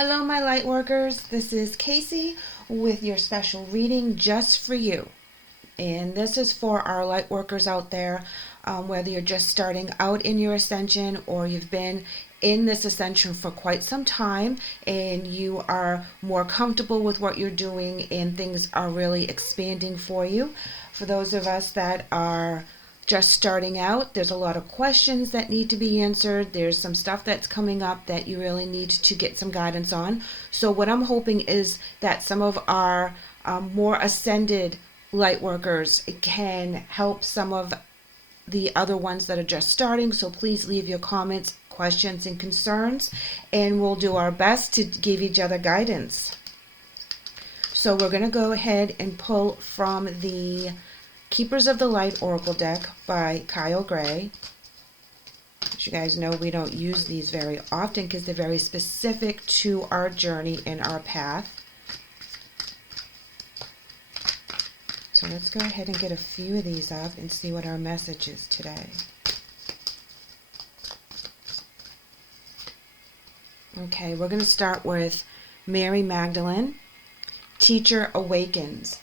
Hello, my light workers. This is Kaycee with your special reading just for you. And this is for our light workers out there, whether you're just starting out in your ascension or you've been in this ascension for quite some time and you are more comfortable with what you're doing and things are really expanding for you. For those of us that are just starting out, there's a lot of questions that need to be answered. There's some stuff that's coming up that you really need to get some guidance on. So what I'm hoping is that some of our more ascended light workers can help some of the other ones that are just starting. So please leave your comments, questions, and concerns, and we'll do our best to give each other guidance. So we're going to go ahead and pull from the Keepers of the Light Oracle deck by Kyle Gray. As you guys know, we don't use these very often because they're very specific to our journey and our path. So let's go ahead and get a few of these up and see what our message is today. Okay, we're going to start with Mary Magdalene. Teacher awakens.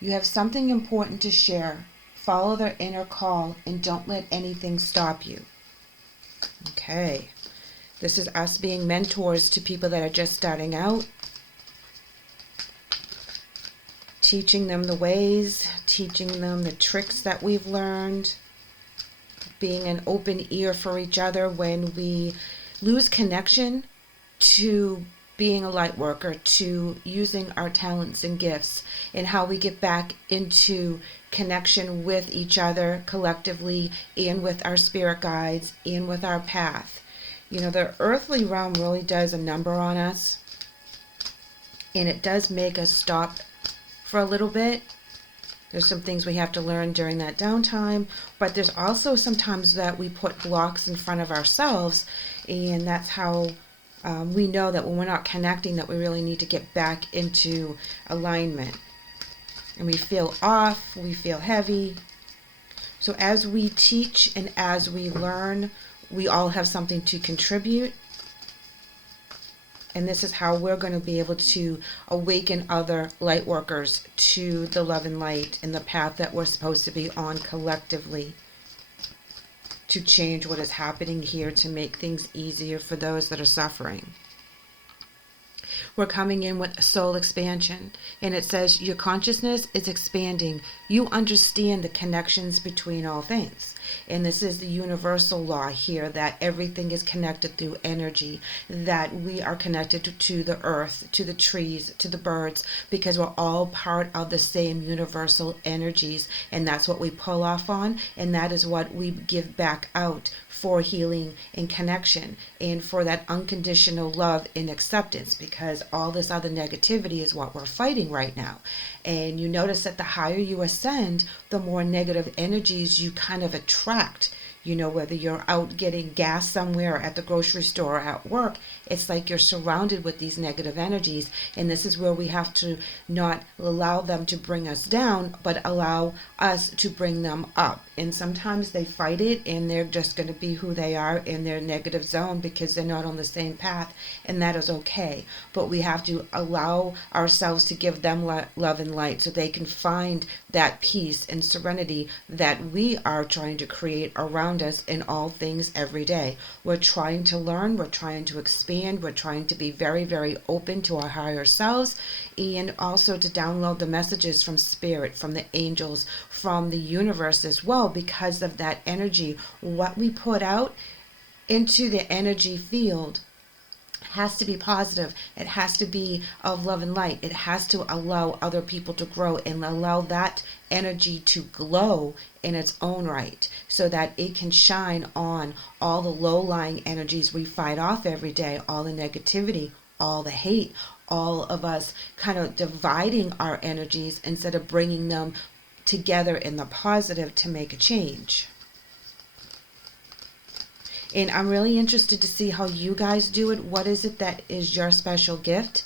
You have something important to share. Follow their inner call and don't let anything stop you. Okay. This is us being mentors to people that are just starting out. Teaching them the ways, teaching them the tricks that we've learned. Being an open ear for each other when we lose connection to being a light worker, to using our talents and gifts, and how we get back into connection with each other collectively and with our spirit guides and with our path. You know, the earthly realm really does a number on us, and it does make us stop for a little bit. There's some things we have to learn during that downtime, but there's also sometimes that we put blocks in front of ourselves, and that's how we know that when we're not connecting, that we really need to get back into alignment. And we feel off, we feel heavy. So as we teach and as we learn, we all have something to contribute. And this is how we're going to be able to awaken other light workers to the love and light and the path that we're supposed to be on collectively, to change what is happening here, to make things easier for those that are suffering. We're coming in with soul expansion, and it says your consciousness is expanding. You understand the connections between all things. And this is the universal law here, that everything is connected through energy, that we are connected to the earth, to the trees, to the birds, because we're all part of the same universal energies, and that's what we pull off on, and that is what we give back out for healing and connection, and for that unconditional love and acceptance, because all this other negativity is what we're fighting right now. And you notice that the higher you ascend, the more negative energies you kind of attract. You know, whether you're out getting gas somewhere, at the grocery store, or at work, it's like you're surrounded with these negative energies. And this is where we have to not allow them to bring us down, but allow us to bring them up. And sometimes they fight it, and they're just going to be who they are in their negative zone because they're not on the same path, and that is okay. But we have to allow ourselves to give them love and light so they can find that peace and serenity that we are trying to create around us in all things every day. We're trying to learn, we're trying to expand, we're trying to be very, very open to our higher selves, and also to download the messages from spirit, from the angels, from the universe as well, because of that energy. What we put out into the energy field has to be positive. It has to be of love and light. It has to allow other people to grow and allow that energy to glow in its own right, so that it can shine on all the low-lying energies we fight off every day, all the negativity, all the hate, all of us kind of dividing our energies instead of bringing them together in the positive to make a change. And I'm really interested to see how you guys do it. What is it that is your special gift?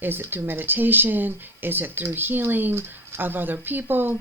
Is it through meditation? Is it through healing of other people?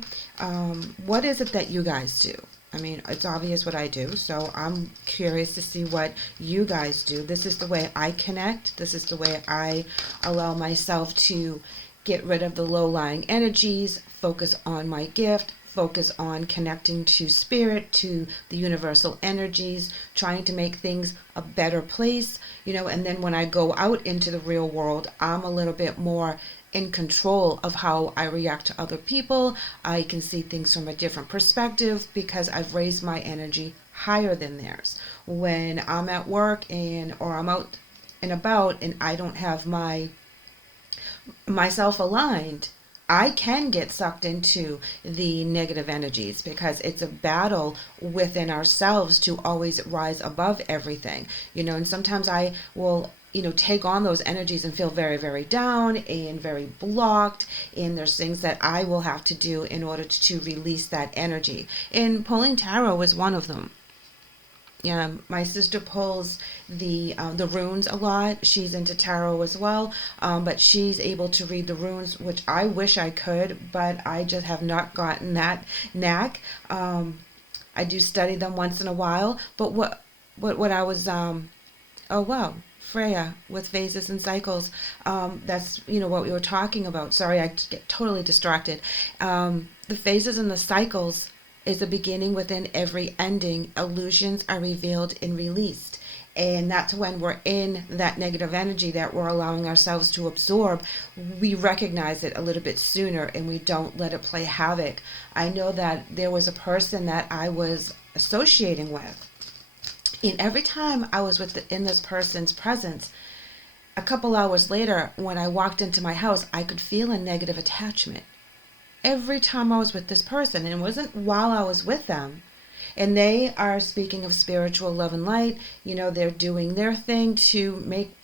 What is it that you guys do? I mean, it's obvious what I do, so I'm curious to see what you guys do. This is the way I connect. This is the way I allow myself to get rid of the low-lying energies, focus on my gift, focus on connecting to spirit, to the universal energies, trying to make things a better place, and then when I go out into the real world, I'm a little bit more in control of how I react to other people. I can see things from a different perspective because I've raised my energy higher than theirs. When I'm at work or I'm out and about and I don't have myself aligned, I can get sucked into the negative energies because it's a battle within ourselves to always rise above everything, and sometimes I will take on those energies and feel very, very down and very blocked. And there's things that I will have to do in order to release that energy. And pulling tarot is one of them. Yeah, my sister pulls the runes a lot. She's into tarot as well, but she's able to read the runes, which I wish I could, but I just have not gotten that knack. I do study them once in a while, but what I was oh wow. Freya with phases and cycles. That's what we were talking about. Sorry, I get totally distracted. The phases and the cycles is a beginning within every ending. Illusions are revealed and released. And that's when we're in that negative energy that we're allowing ourselves to absorb. We recognize it a little bit sooner and we don't let it play havoc. I know that there was a person that I was associating with. And every time I was in this person's presence, a couple hours later, when I walked into my house, I could feel a negative attachment. Every time I was with this person, and it wasn't while I was with them. And they are speaking of spiritual love and light. They're doing their thing to make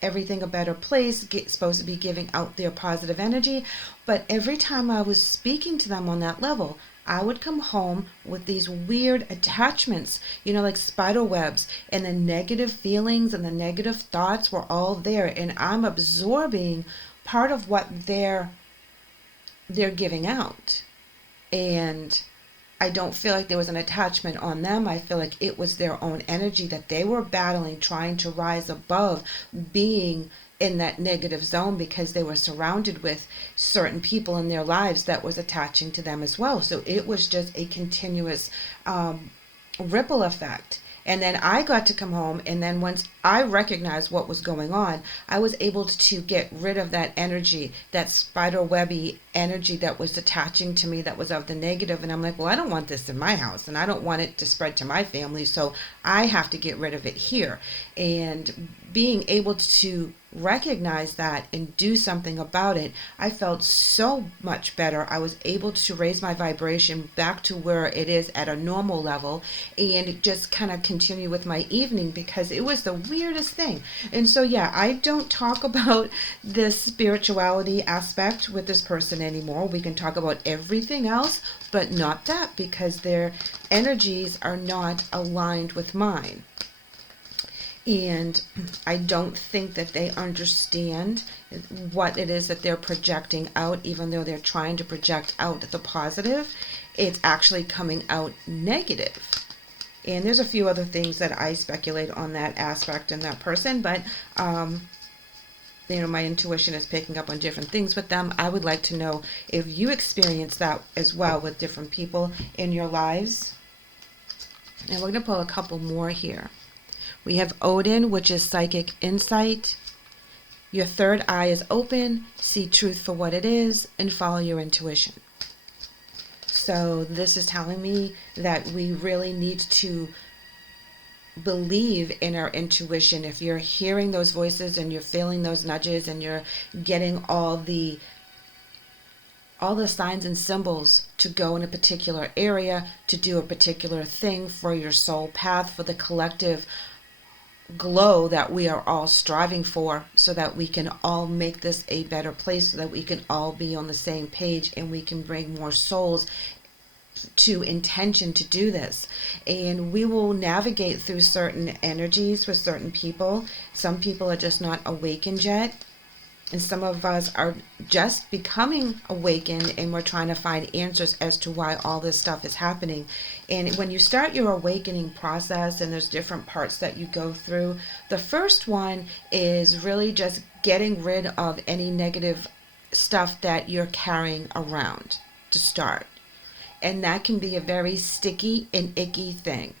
everything a better place, supposed to be giving out their positive energy. But every time I was speaking to them on that level, I would come home with these weird attachments, like spider webs, and the negative feelings and the negative thoughts were all there. And I'm absorbing part of what they're giving out. And I don't feel like there was an attachment on them. I feel like it was their own energy that they were battling, trying to rise above being in that negative zone because they were surrounded with certain people in their lives that was attaching to them as well. So it was just a continuous ripple effect. And then I got to come home, and then once I recognized what was going on, I was able to get rid of that energy, that spider webby energy that was attaching to me that was of the negative. And I'm like, well, I don't want this in my house, and I don't want it to spread to my family, so I have to get rid of it here. And being able to recognize that and do something about it, I felt so much better. I was able to raise my vibration back to where it is at a normal level and just kind of continue with my evening because it was the weirdest thing. And so, yeah, I don't talk about the spirituality aspect with this person anymore. We can talk about everything else, but not that because their energies are not aligned with mine. And I don't think that they understand what it is that they're projecting out, even though they're trying to project out the positive. It's actually coming out negative. And there's a few other things that I speculate on that aspect and that person, but my intuition is picking up on different things with them. I would like to know if you experience that as well with different people in your lives. And we're going to pull a couple more here. We have Odin, which is psychic insight. Your third eye is open. See truth for what it is and follow your intuition. So this is telling me that we really need to believe in our intuition. If you're hearing those voices and you're feeling those nudges and you're getting all the signs and symbols to go in a particular area, to do a particular thing for your soul path, for the collective glow that we are all striving for, so that we can all make this a better place, so that we can all be on the same page and we can bring more souls to intention to do this. And we will navigate through certain energies with certain people. Some people are just not awakened yet. And some of us are just becoming awakened, and we're trying to find answers as to why all this stuff is happening. And when you start your awakening process, and there's different parts that you go through, the first one is really just getting rid of any negative stuff that you're carrying around to start. And that can be a very sticky and icky thing.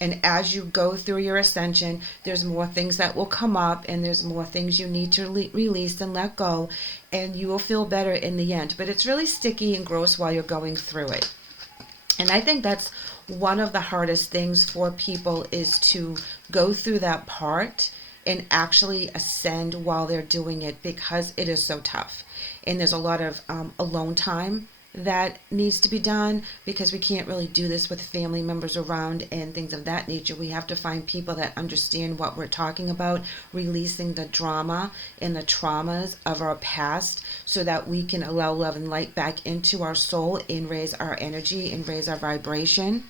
And as you go through your ascension, there's more things that will come up, and there's more things you need to release and let go, and you will feel better in the end. But it's really sticky and gross while you're going through it. And I think that's one of the hardest things for people, is to go through that part and actually ascend while they're doing it, because it is so tough. And there's a lot of alone time that needs to be done, because we can't really do this with family members around and things of that nature. We have to find people that understand what we're talking about, releasing the drama and the traumas of our past, so that we can allow love and light back into our soul and raise our energy and raise our vibration.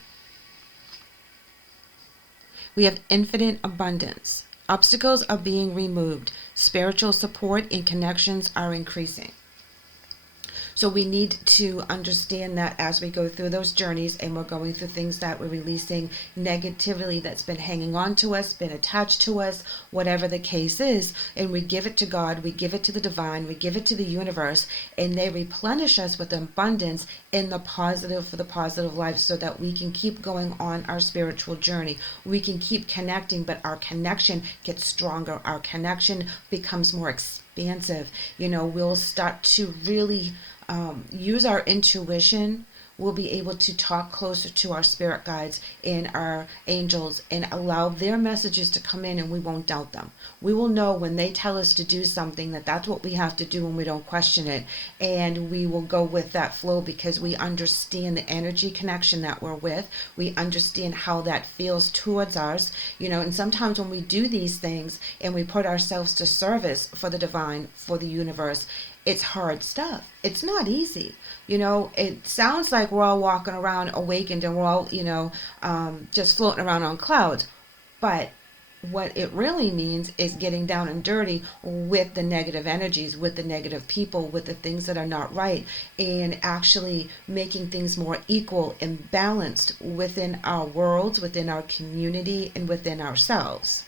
We have infinite abundance. Obstacles are being removed. Spiritual support and connections are increasing. So we need to understand that as we go through those journeys, and we're going through things that we're releasing negativity that's been hanging on to us, been attached to us, whatever the case is, and we give it to God, we give it to the divine, we give it to the universe, and they replenish us with abundance in the positive, for the positive life, so that we can keep going on our spiritual journey. We can keep connecting, but our connection gets stronger. Our connection becomes more expansive. We'll start to really use our intuition. We'll be able to talk closer to our spirit guides and our angels, and allow their messages to come in, and we won't doubt them. We will know when they tell us to do something, that that's what we have to do, and we don't question it. And we will go with that flow, because we understand the energy connection that we're with. We understand how that feels towards us. And sometimes when we do these things and we put ourselves to service for the divine, for the universe, it's hard stuff. It's not easy. It sounds like we're all walking around awakened, and we're all, just floating around on clouds. But what it really means is getting down and dirty with the negative energies, with the negative people, with the things that are not right, and actually making things more equal and balanced within our worlds, within our community, and within ourselves.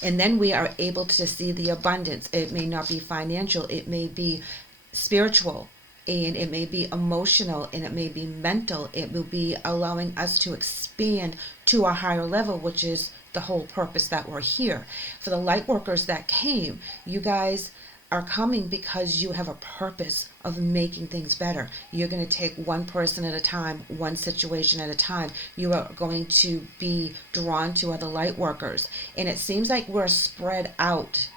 And then we are able to see the abundance. It may not be financial, it may be spiritual, and it may be emotional, and it may be mental. It will be allowing us to expand to a higher level, which is the whole purpose that we're here. For the light workers that came, you guys are coming because you have a purpose of making things better. You're going to take one person at a time, one situation at a time. You are going to be drawn to other light workers. And it seems like we're spread out.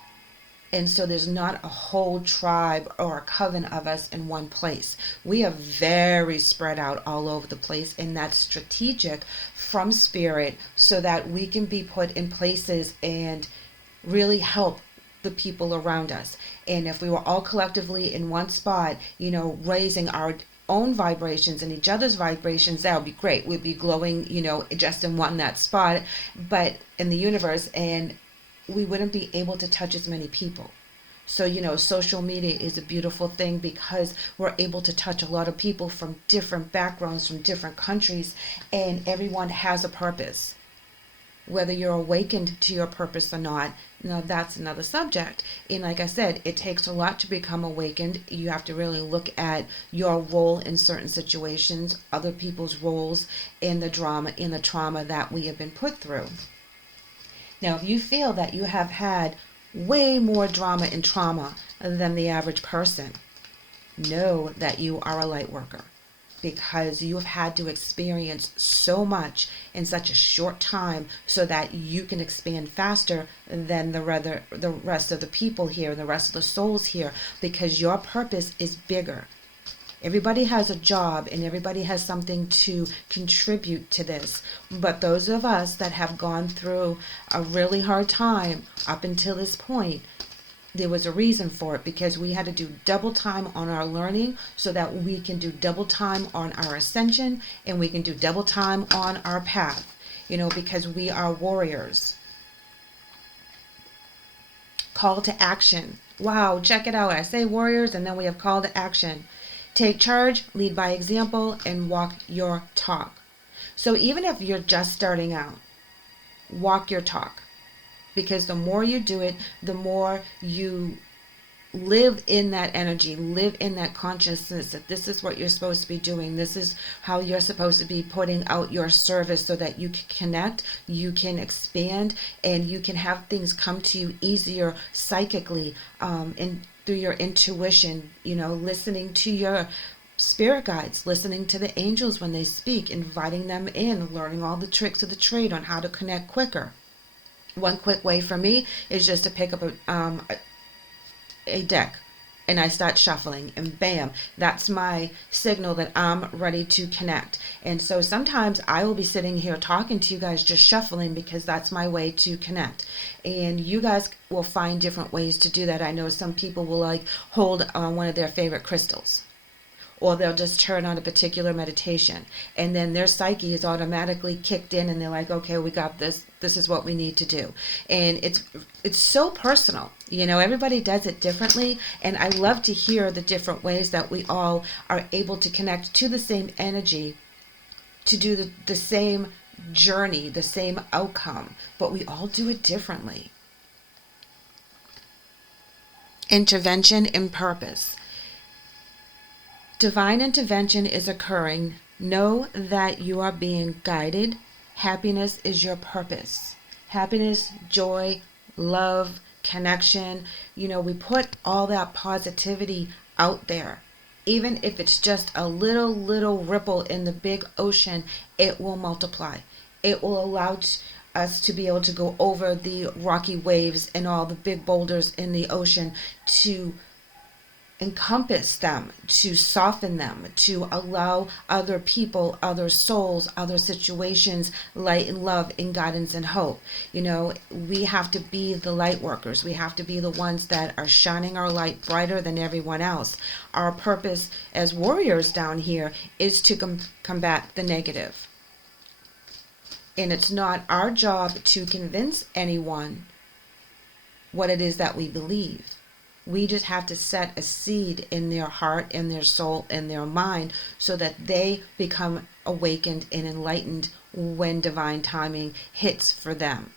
And so there's not a whole tribe or a coven of us in one place. We are very spread out all over the place, and that's strategic from spirit, so that we can be put in places and really help the people around us. And if we were all collectively in one spot, raising our own vibrations and each other's vibrations, that would be great. We'd be glowing, just in that spot, but in the universe, and we wouldn't be able to touch as many people. So, social media is a beautiful thing, because we're able to touch a lot of people from different backgrounds, from different countries, and everyone has a purpose. Whether you're awakened to your purpose or not, that's another subject. And like I said, it takes a lot to become awakened. You have to really look at your role in certain situations, other people's roles, and the drama and the trauma that we have been put through. Now, if you feel that you have had way more drama and trauma than the average person, know that you are a light worker, because you have had to experience so much in such a short time, so that you can expand faster than the rest of the people here, and the rest of the souls here, because your purpose is bigger. Everybody has a job, and everybody has something to contribute to this. But those of us that have gone through a really hard time up until this point, there was a reason for it, because we had to do double time on our learning, so that we can do double time on our ascension, and we can do double time on our path, because we are warriors. call to action. Wow, check it out. I say warriors, and then we have call to action. Take charge, lead by example, and walk your talk. So even if you're just starting out, walk your talk. Because the more you do it, the more you live in that energy, live in that consciousness that this is what you're supposed to be doing. This is how you're supposed to be putting out your service so that you can connect, you can expand, and you can have things come to you easier psychically, and through your intuition, listening to your spirit guides, listening to the angels when they speak, inviting them in, learning all the tricks of the trade on how to connect quicker. One quick way for me is just to pick up a deck and I start shuffling, and bam, that's my signal that I'm ready to connect. And so sometimes I will be sitting here talking to you guys just shuffling because that's my way to connect. And you guys will find different ways to do that. I know some people will hold one of their favorite crystals, or they'll just turn on a particular meditation, and then their psyche is automatically kicked in, and they're like, okay, we got this. This is what we need to do. And it's so personal. Everybody does it differently, and I love to hear the different ways that we all are able to connect to the same energy, to do the same journey, the same outcome, but we all do it differently. Intervention and purpose. Divine intervention is occurring. Know that you are being guided. Happiness is your purpose. Happiness, joy, love, connection. We put all that positivity out there. Even if it's just a little ripple in the big ocean, it will multiply. It will allow us to be able to go over the rocky waves and all the big boulders in the ocean, to encompass them, to soften them, to allow other people, other souls, other situations, light and love and guidance and hope. We have to be the light workers. We have to be the ones that are shining our light brighter than everyone else. Our purpose as warriors down here is to combat the negative. And it's not our job to convince anyone what it is that we believe. We just have to set a seed in their heart, in their soul, in their mind, so that they become awakened and enlightened when divine timing hits for them.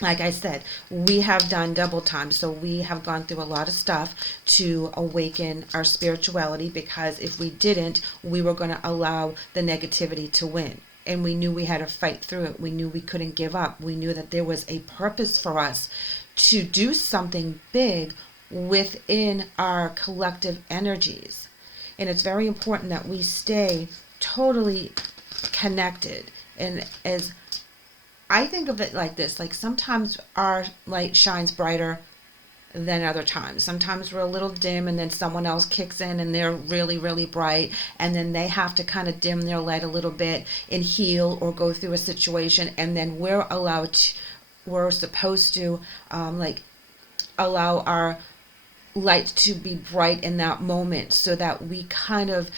Like I said, we have done double time, so we have gone through a lot of stuff to awaken our spirituality, because if we didn't, we were going to allow the negativity to win. And we knew we had to fight through it. We knew we couldn't give up. We knew that there was a purpose for us to do something big within our collective energies. And it's very important that we stay totally connected. And as I think of it like this, sometimes our light shines brighter than other times. Sometimes we're a little dim, and then someone else kicks in and they're really, really bright, and then they have to kind of dim their light a little bit and heal or go through a situation, and then we're supposed to allow our light to be bright in that moment, so that we kind of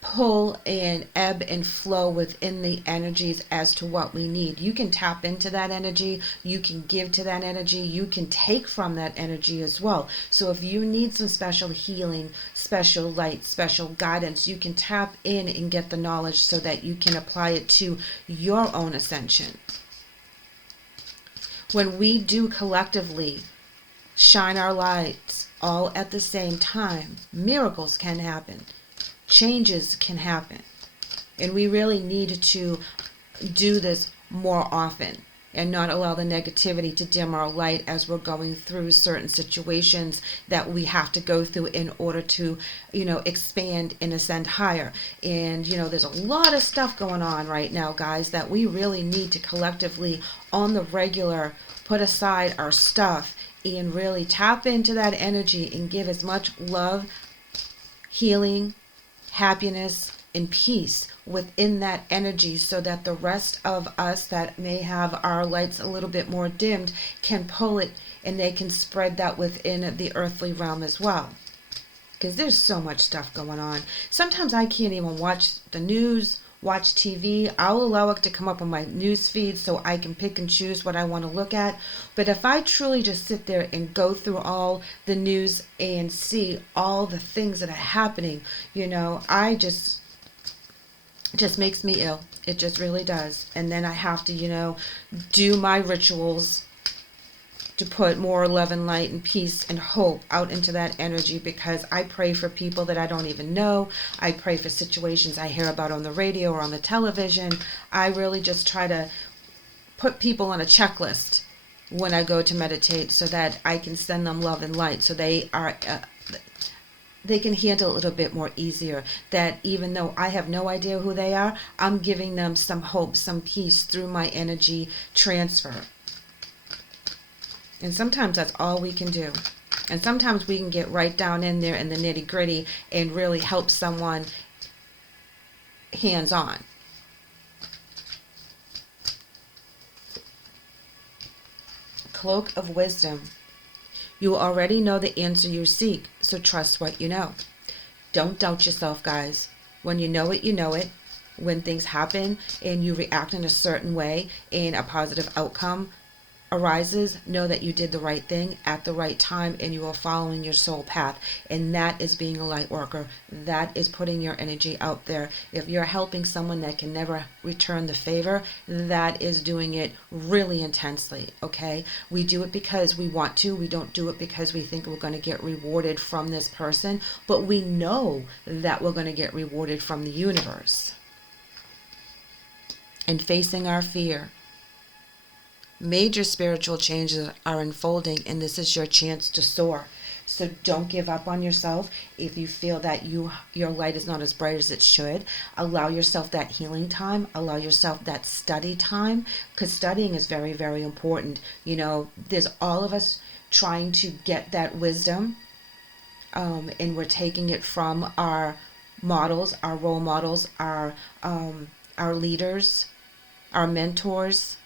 pull and ebb and flow within the energies as to what we need. You can tap into that energy, you can give to that energy, you can take from that energy as well. So if you need some special healing, special light, special guidance, you can tap in and get the knowledge so that you can apply it to your own ascension. When we do collectively shine our lights all at the same time, miracles can happen. Changes can happen. And we really need to do this more often and not allow the negativity to dim our light as we're going through certain situations that we have to go through in order to, expand and ascend higher. And, there's a lot of stuff going on right now, guys, that we really need to collectively, on the regular, put aside our stuff and really tap into that energy and give as much love, healing, happiness, and peace within that energy, so that the rest of us that may have our lights a little bit more dimmed can pull it, and they can spread that within the earthly realm as well. Because there's so much stuff going on. Sometimes I can't even watch the news watch TV, I'll allow it to come up on my news feed so I can pick and choose what I want to look at. But if I truly just sit there and go through all the news and see all the things that are happening, I just makes me ill. It just really does. And then I have to, do my rituals to put more love and light and peace and hope out into that energy, because I pray for people that I don't even know. I pray for situations I hear about on the radio or on the television. I really just try to put people on a checklist when I go to meditate so that I can send them love and light, so they can handle it a little bit more easier. That even though I have no idea who they are, I'm giving them some hope, some peace through my energy transfer. And sometimes that's all we can do. And sometimes we can get right down in there in the nitty gritty and really help someone hands on. Cloak of Wisdom. You already know the answer you seek, so trust what you know. Don't doubt yourself, guys. When you know it, you know it. When things happen and you react in a certain way and a positive outcome arises, know that you did the right thing at the right time and you are following your soul path. And that is being a light worker. That is putting your energy out there. If you're helping someone that can never return the favor, that is doing it really intensely, okay? We do it because we want to. We don't do it because we think we're going to get rewarded from this person, but we know that we're going to get rewarded from the universe. And facing our fear. Major spiritual changes are unfolding, and this is your chance to soar. So don't give up on yourself. If you feel that your light is not as bright as it should, allow yourself that healing time. Allow yourself that study time, because studying is very, very important. There's all of us trying to get that wisdom, and we're taking it from our models, our role models, our leaders, our mentors.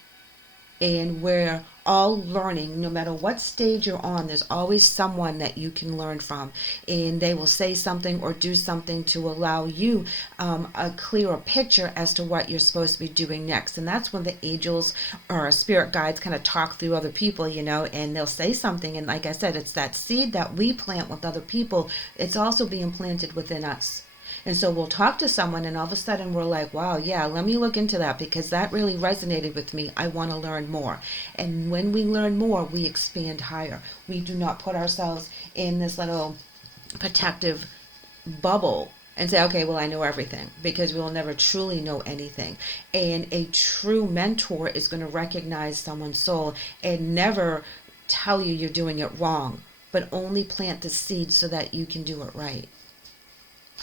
And we're all learning. No matter what stage you're on, there's always someone that you can learn from. And they will say something or do something to allow you a clearer picture as to what you're supposed to be doing next. And that's when the angels or spirit guides kind of talk through other people, and they'll say something. And like I said, it's that seed that we plant with other people. It's also being planted within us. And so we'll talk to someone and all of a sudden we're like, wow, yeah, let me look into that because that really resonated with me. I want to learn more. And when we learn more, we expand higher. We do not put ourselves in this little protective bubble and say, okay, well, I know everything, because we will never truly know anything. And a true mentor is going to recognize someone's soul and never tell you you're doing it wrong, but only plant the seed so that you can do it right.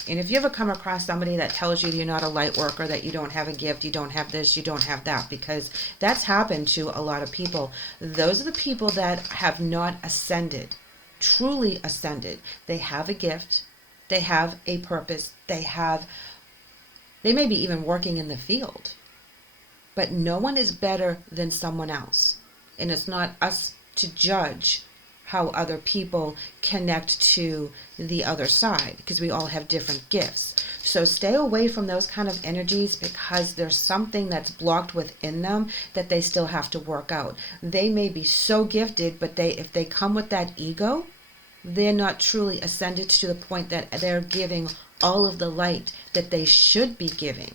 And if you ever come across somebody that tells you you're not a light worker, that you don't have a gift, you don't have this, you don't have that, because that's happened to a lot of people. Those are the people that have not ascended, truly ascended. They have a gift, they have a purpose, they may be even working in the field, but no one is better than someone else. And it's not us to judge how other people connect to the other side, because we all have different gifts. So stay away from those kind of energies, because there's something that's blocked within them that they still have to work out. They may be so gifted, but if they come with that ego, they're not truly ascended to the point that they're giving all of the light that they should be giving.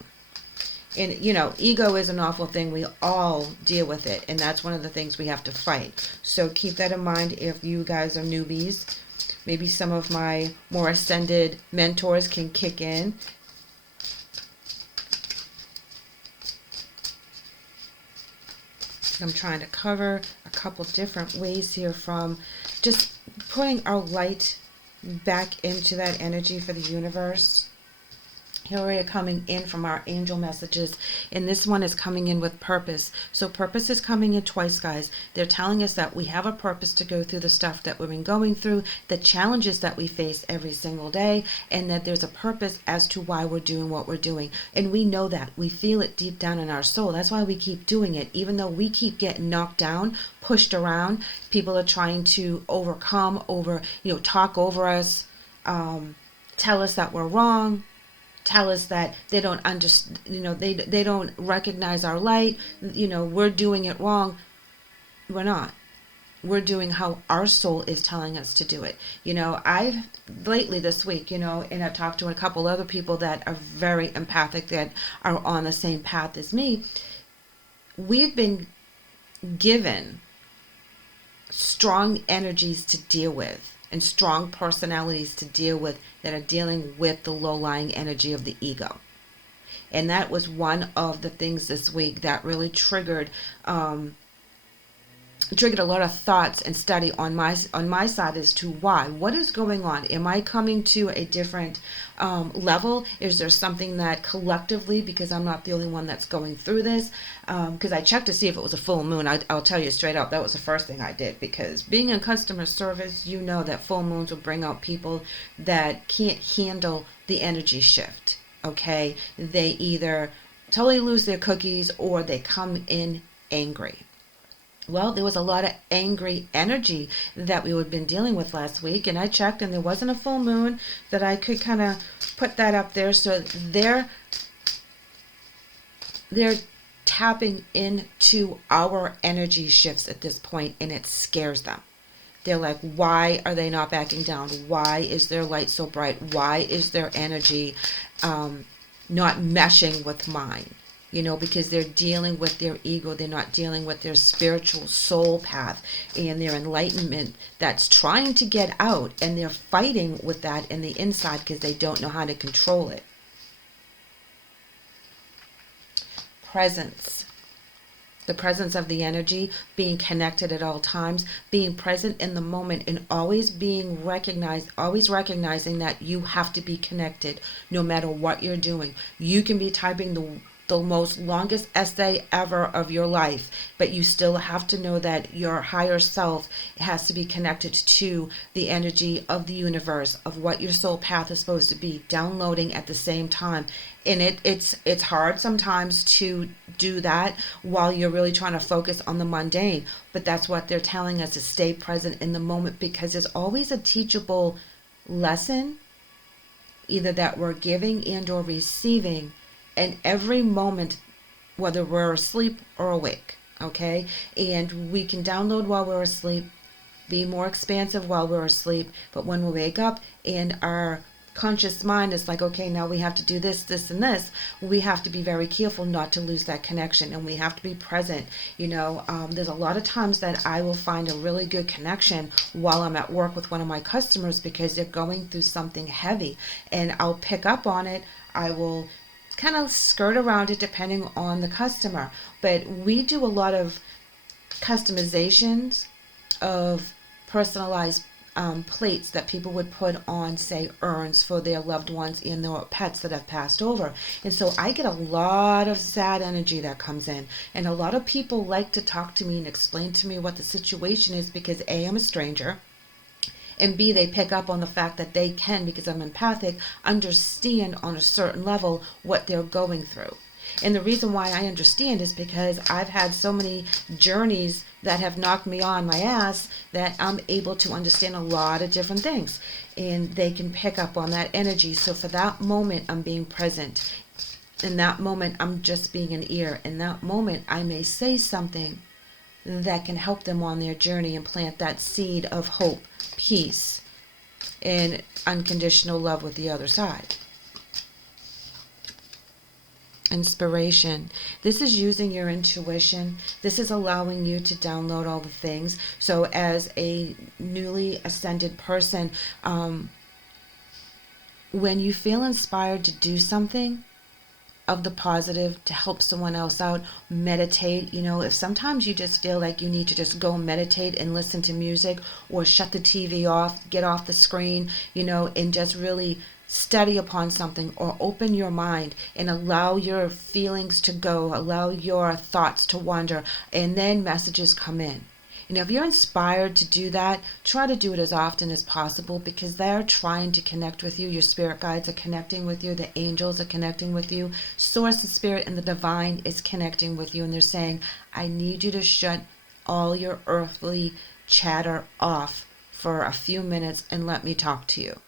And, ego is an awful thing. We all deal with it. And that's one of the things we have to fight. So keep that in mind if you guys are newbies. Maybe some of my more ascended mentors can kick in. I'm trying to cover a couple different ways here, from just putting our light back into that energy for the universe. Here we are coming in from our angel messages, and this one is coming in with purpose. So purpose is coming in twice, guys. They're telling us that we have a purpose to go through the stuff that we've been going through, the challenges that we face every single day, and that there's a purpose as to why we're doing what we're doing. And we know that. We feel it deep down in our soul. That's why we keep doing it. Even though we keep getting knocked down, pushed around, people are trying to talk over us, tell us that we're wrong. tell us that they don't understand, they don't recognize our light, we're doing it wrong. We're not. We're doing how our soul is telling us to do it. I lately this week, and I've talked to a couple other people that are very empathic, that are on the same path as me. We've been given strong energies to deal with and strong personalities to deal with that are dealing with the low-lying energy of the ego. And that was one of the things this week that really triggered a lot of thoughts and study on my side as to why. What is going on? Am I coming to a different level? Is there something that collectively, because I'm not the only one that's going through this, because I checked to see if it was a full moon. I'll tell you straight up, that was the first thing I did, because being in customer service, you know that full moons will bring out people that can't handle the energy shift. Okay, they either totally lose their cookies or they come in angry. Well, there was a lot of angry energy that we had been dealing with last week, and I checked, and there wasn't a full moon that I could kind of put that up there. So they're tapping into our energy shifts at this point, and it scares them. They're like, why are they not backing down? Why is their light so bright? Why is their energy not meshing with mine? Because they're dealing with their ego. They're not dealing with their spiritual soul path and their enlightenment that's trying to get out. And they're fighting with that in the inside because they don't know how to control it. Presence. The presence of the energy, being connected at all times, being present in the moment, and always recognizing that you have to be connected no matter what you're doing. You can be typing the most longest essay ever of your life, but you still have to know that your higher self has to be connected to the energy of the universe, of what your soul path is supposed to be, downloading at the same time. And it's hard sometimes to do that while you're really trying to focus on the mundane, but that's what they're telling us, to stay present in the moment, because there's always a teachable lesson, either that we're giving and or receiving, and every moment, whether we're asleep or awake, okay? And we can download while we're asleep, be more expansive while we're asleep, but when we wake up and our conscious mind is like, okay, now we have to do this, this, and this, we have to be very careful not to lose that connection, and we have to be present. There's a lot of times that I will find a really good connection while I'm at work with one of my customers because they're going through something heavy, and I'll pick up on it. I will kind of skirt around it depending on the customer, but we do a lot of customizations of personalized plates that people would put on, say, urns for their loved ones and their pets that have passed over. And so I get a lot of sad energy that comes in, and a lot of people like to talk to me and explain to me what the situation is, because A, I'm a stranger, and B, they pick up on the fact that they can, because I'm empathic, understand on a certain level what they're going through. And the reason why I understand is because I've had so many journeys that have knocked me on my ass that I'm able to understand a lot of different things. And they can pick up on that energy. So for that moment, I'm being present. In that moment, I'm just being an ear. In that moment, I may say something that can help them on their journey and plant that seed of hope, peace, and unconditional love with the other side. Inspiration. This is using your intuition. This is allowing you to download all the things. So as a newly ascended person, when you feel inspired to do something of the positive to help someone else out, meditate. If sometimes you just feel like you need to just go meditate and listen to music, or shut the TV off, get off the screen, and just really study upon something, or open your mind and allow your feelings to go, allow your thoughts to wander, and then messages come in. If you're inspired to do that, try to do it as often as possible, because they're trying to connect with you. Your spirit guides are connecting with you. The angels are connecting with you. Source and spirit and the divine is connecting with you. And they're saying, I need you to shut all your earthly chatter off for a few minutes and let me talk to you.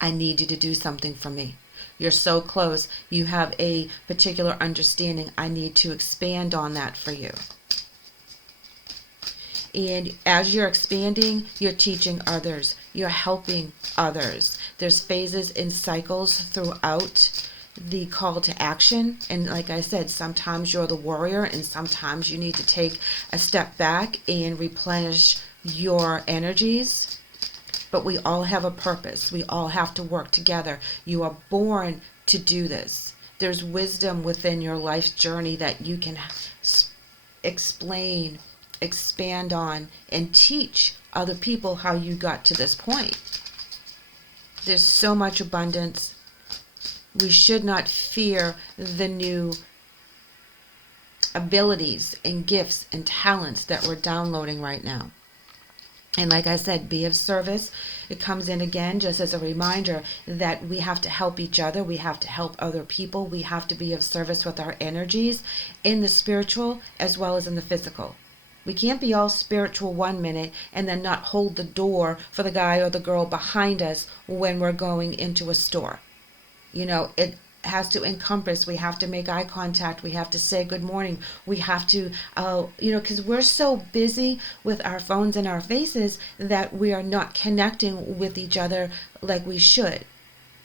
I need you to do something for me. You're so close. You have a particular understanding. I need to expand on that for you. And as you're expanding, you're teaching others. You're helping others. There's phases and cycles throughout the call to action. And like I said, sometimes you're the warrior and sometimes you need to take a step back and replenish your energies. But we all have a purpose. We all have to work together. You are born to do this. There's wisdom within your life's journey that you can explain, expand on, and teach other people how you got to this point. There's so much abundance. We should not fear the new abilities and gifts and talents that we're downloading right now. And like I said, be of service. It comes in again just as a reminder that we have to help each other. We have to help other people. We have to be of service with our energies in the spiritual as well as in the physical. We can't be all spiritual one minute and then not hold the door for the guy or the girl behind us when we're going into a store. You know, it has to encompass. We have to make eye contact. We have to say good morning. We have to, because we're so busy with our phones and our faces that we are not connecting with each other like we should.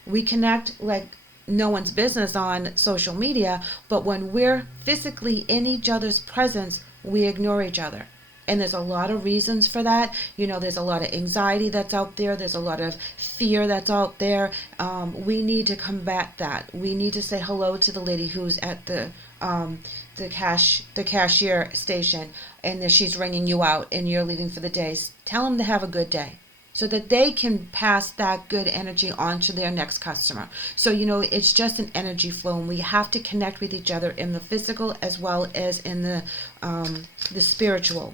We connect like no one's business on social media, but when we're physically in each other's presence, we ignore each other. And there's a lot of reasons for that. You know, there's a lot of anxiety that's out there. There's a lot of fear that's out there. We need to combat that. We need to say hello to the lady who's at the cashier station, and she's ringing you out, and you're leaving for the day. Tell them to have a good day, so that they can pass that good energy on to their next customer. So, you know, it's just an energy flow, and we have to connect with each other in the physical as well as in the spiritual.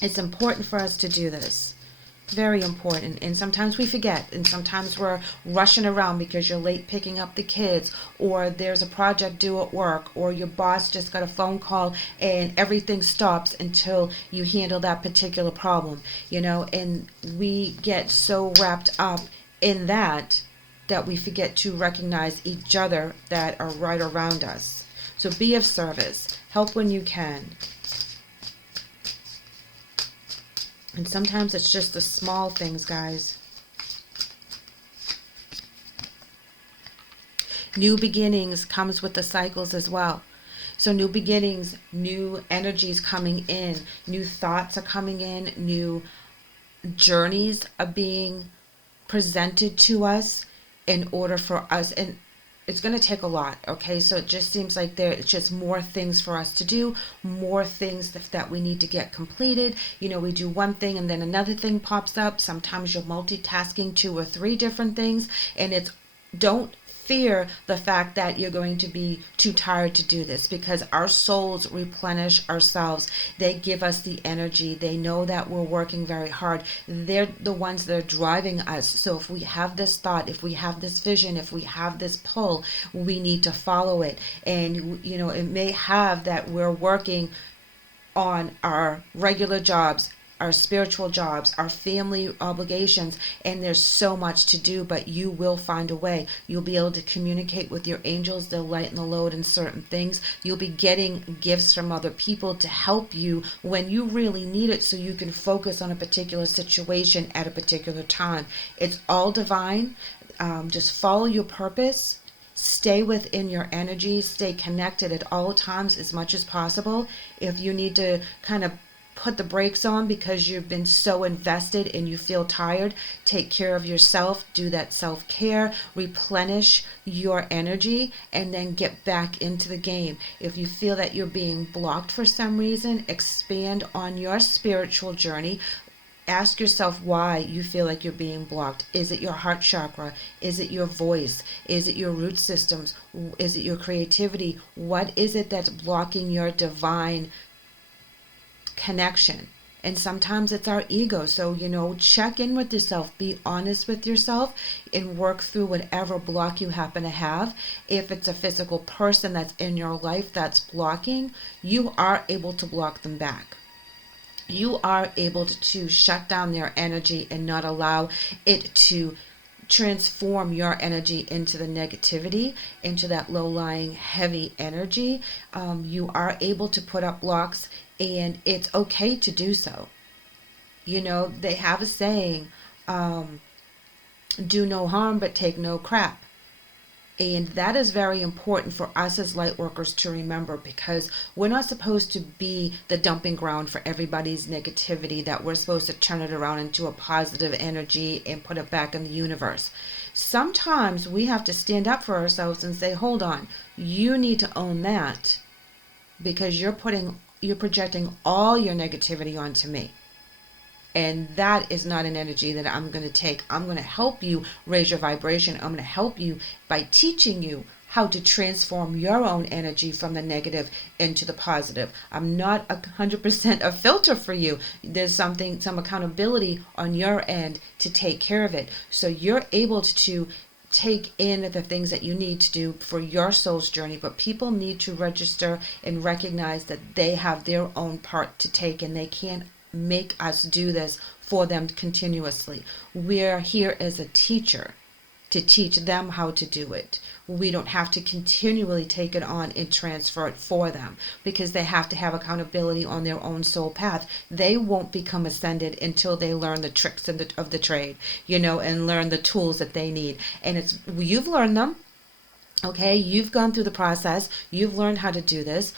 It's important for us to do this. Very important. And sometimes we forget, and sometimes we're rushing around because you're late picking up the kids, or there's a project due at work, or your boss just got a phone call and everything stops until you handle that particular problem, you know, and we get so wrapped up in that we forget to recognize each other that are right around us. So be of service. Help when you can. And sometimes it's just the small things, guys. New beginnings comes with the cycles as well. So new beginnings, new energies coming in, new thoughts are coming in, new journeys are being presented to us in order for us. And it's going to take a lot, okay? So it just seems like there's just more things for us to do, more things that we need to get completed. You know, we do one thing and then another thing pops up. Sometimes you're multitasking 2 or 3 different things, and don't fear the fact that you're going to be too tired to do this, because our souls replenish ourselves. They give us the energy. They know that we're working very hard. They're the ones that are driving us. So if we have this thought, if we have this vision, if we have this pull, we need to follow it. And, you know, it may have that we're working on our regular jobs, our spiritual jobs, our family obligations, and there's so much to do, but you will find a way. You'll be able to communicate with your angels. They'll lighten the load in certain things. You'll be getting gifts from other people to help you when you really need it, so you can focus on a particular situation at a particular time. It's all divine. Just follow your purpose. Stay within your energy. Stay connected at all times as much as possible. If you need to kind of put the brakes on because you've been so invested and you feel tired, take care of yourself. Do that self-care, replenish your energy, and then get back into the game. If you feel that you're being blocked for some reason, expand on your spiritual journey. Ask yourself why you feel like you're being blocked. Is it your heart chakra? Is it your voice? Is it your root systems? Is it your creativity? What is it that's blocking your divine connection? And sometimes it's our ego. So, you know, check in with yourself, be honest with yourself, and work through whatever block you happen to have. If it's a physical person that's in your life that's blocking, you are able to block them back. You are able to shut down their energy and not allow it to transform your energy into the negativity, into that low-lying heavy energy. You are able to put up blocks, and it's okay to do so. You know, they have a saying, do no harm but take no crap. And that is very important for us as light workers to remember, because we're not supposed to be the dumping ground for everybody's negativity, that we're supposed to turn it around into a positive energy and put it back in the universe. Sometimes we have to stand up for ourselves and say, hold on, you need to own that, because you're projecting all your negativity onto me. And that is not an energy that I'm going to take. I'm going to help you raise your vibration. I'm going to help you by teaching you how to transform your own energy from the negative into the positive. I'm not 100% a filter for you. There's some accountability on your end to take care of it. So you're able to take in the things that you need to do for your soul's journey, but people need to register and recognize that they have their own part to take, and they can't make us do this for them continuously. We're here as a teacher to teach them how to do it. We don't have to continually take it on and transfer it for them, because they have to have accountability on their own soul path. They won't become ascended until they learn the tricks of the trade, you know, and learn the tools that they need. And you've learned them, okay? You've gone through the process. You've learned how to do this.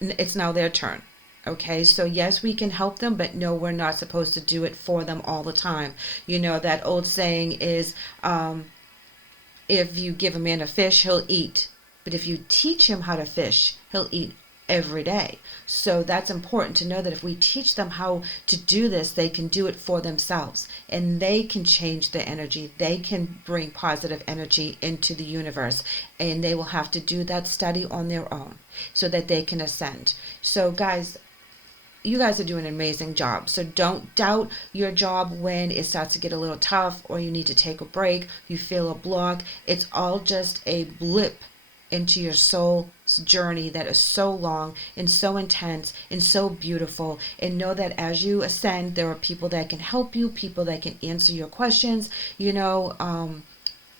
It's now their turn. Okay, so yes, we can help them, but no, we're not supposed to do it for them all the time. You know, that old saying is, if you give a man a fish, he'll eat. But if you teach him how to fish, he'll eat every day. So that's important to know, that if we teach them how to do this, they can do it for themselves, and they can change the energy. They can bring positive energy into the universe, and they will have to do that study on their own so that they can ascend. So guys, you guys are doing an amazing job. So don't doubt your job when it starts to get a little tough, or you need to take a break, you feel a block. It's all just a blip into your soul's journey that is so long and so intense and so beautiful. And know that as you ascend, there are people that can help you, people that can answer your questions. You know,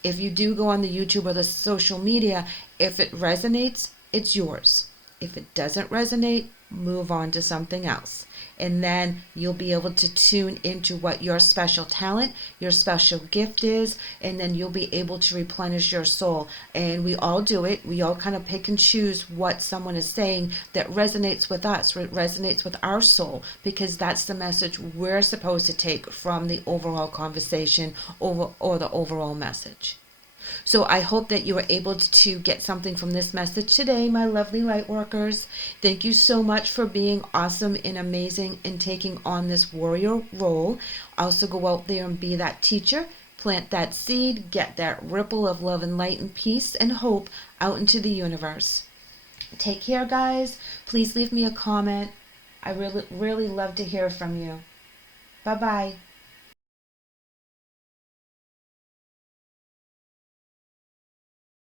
if you do go on the YouTube or the social media, if it resonates, it's yours. If it doesn't resonate, move on to something else. And then you'll be able to tune into what your special talent, your special gift is, and then you'll be able to replenish your soul. And we all do it. We all kind of pick and choose what someone is saying that resonates with us, resonates with our soul, because that's the message we're supposed to take from the overall conversation or the overall message. So I hope that you were able to get something from this message today, my lovely light workers. Thank you so much for being awesome and amazing and taking on this warrior role. Also go out there and be that teacher, plant that seed, get that ripple of love and light and peace and hope out into the universe. Take care, guys. Please leave me a comment. I really, really love to hear from you. Bye-bye.